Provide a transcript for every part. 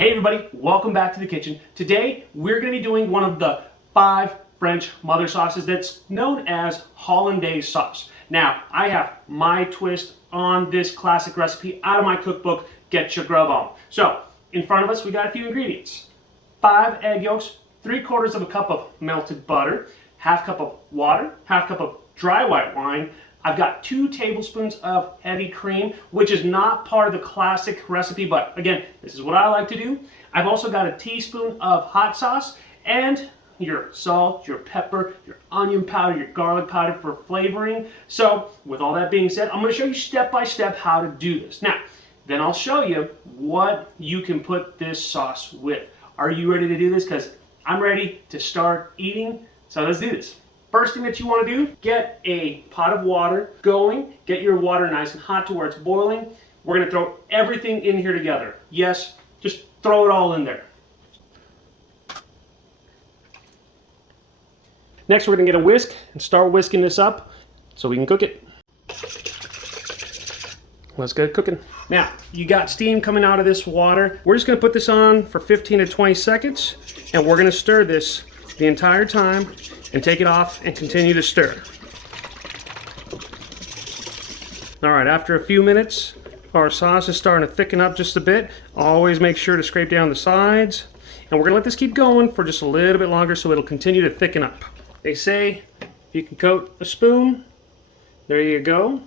Hey everybody, welcome back to the kitchen. Today we're going to be doing one of the 5 French mother sauces that's known as Hollandaise sauce. Now, I have my twist on this classic recipe out of my cookbook, Get Your Grub On. So, in front of us we got a few ingredients. 5 egg yolks, 3/4 of a cup of melted butter, half cup of water, half cup of dry white wine. I've got 2 tablespoons of heavy cream, which is not part of the classic recipe, but again, this is what I like to do. I've also got a teaspoon of hot sauce and your salt, your pepper, your onion powder, your garlic powder for flavoring. So with all that being said, I'm going to show you step by step how to do this. Now, then I'll show you what you can put this sauce with. Are you ready to do this? Because I'm ready to start eating. So let's do this. First thing that you want to do, get a pot of water going. Get your water nice and hot to where it's boiling. We're going to throw everything in here together. Yes, just throw it all in there. Next, we're going to get a whisk and start whisking this up so we can cook it. Let's get it cooking. Now, you got steam coming out of this water. We're just going to put this on for 15 to 20 seconds, and we're going to stir this the entire time and take it off and continue to stir. All right, after a few minutes, our sauce is starting to thicken up just a bit. Always make sure to scrape down the sides. And we're gonna let this keep going for just a little bit longer so it'll continue to thicken up. They say if you can coat a spoon, there you go.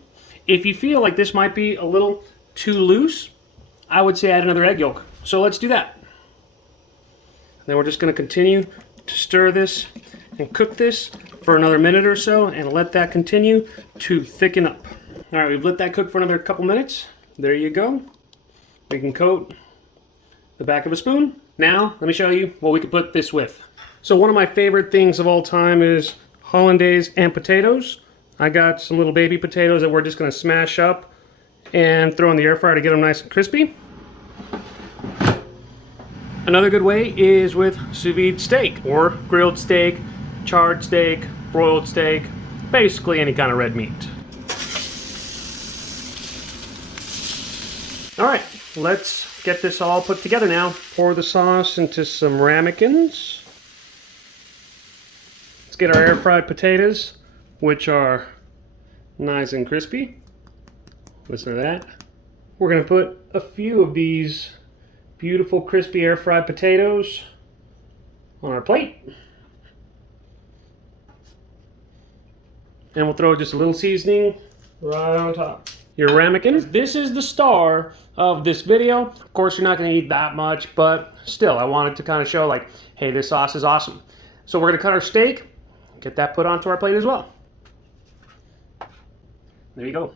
If you feel like this might be a little too loose, I would say add another egg yolk. So let's do that. Then we're just gonna continue to stir this and cook this for another minute or so and let that continue to thicken up. All right, we've let that cook for another couple minutes. There you go. We can coat the back of a spoon. Now, let me show you what we could put this with. So one of my favorite things of all time is Hollandaise and potatoes. I got some little baby potatoes that we're just gonna smash up and throw in the air fryer to get them nice and crispy. Another good way is with sous vide steak or grilled steak, charred steak, broiled steak, basically any kind of red meat. All right, let's get this all put together now. Pour the sauce into some ramekins. Let's get our air fried potatoes, which are nice and crispy. Listen to that. We're gonna put a few of these beautiful crispy air fried potatoes on our plate. And we'll throw just a little seasoning right on top. Your ramekin. This is the star of this video. Of course, you're not going to eat that much, but still, I wanted to kind of show like, hey, this sauce is awesome. So we're going to cut our steak, get that put onto our plate as well. There you go.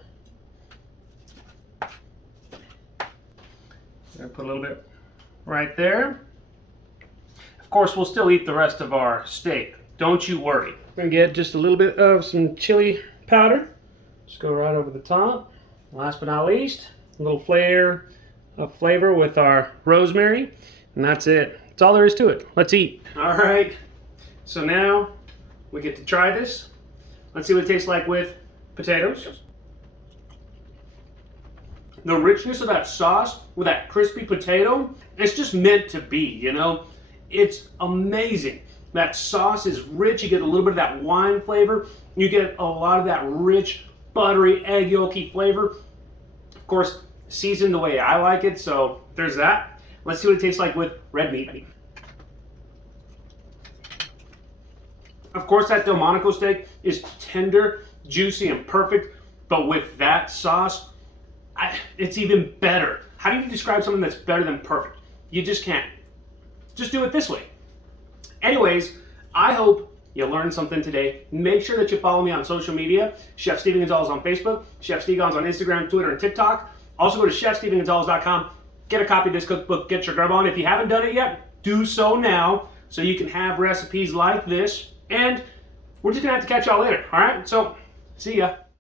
Put a little bit right there. Of course, we'll still eat the rest of our steak. Don't you worry. We're going to get just a little bit of some chili powder. Just go right over the top. Last but not least, a little flavor with our rosemary. And that's it. That's all there is to it. Let's eat. All right. So now we get to try this. Let's see what it tastes like with potatoes. The richness of that sauce with that crispy potato, it's just meant to be, you know? It's amazing. That sauce is rich. You get a little bit of that wine flavor. You get a lot of that rich, buttery, egg yolky flavor. Of course, seasoned the way I like it, so there's that. Let's see what it tastes like with red meat. Of course, that Delmonico steak is tender, juicy, and perfect, but with that sauce, it's even better. How do you describe something that's better than perfect? You just can't. Just do it this way. Anyways, I hope you learned something today. Make sure that you follow me on social media. Chef Steven Gonzalez on Facebook, Chef Steve Gonz on Instagram, Twitter, and TikTok. Also go to chefstevengonzalez.com. Get a copy of this cookbook, Get Your Grub On. If you haven't done it yet, do so now so you can have recipes like this. And we're just going to have to catch y'all later, all right? So, see ya.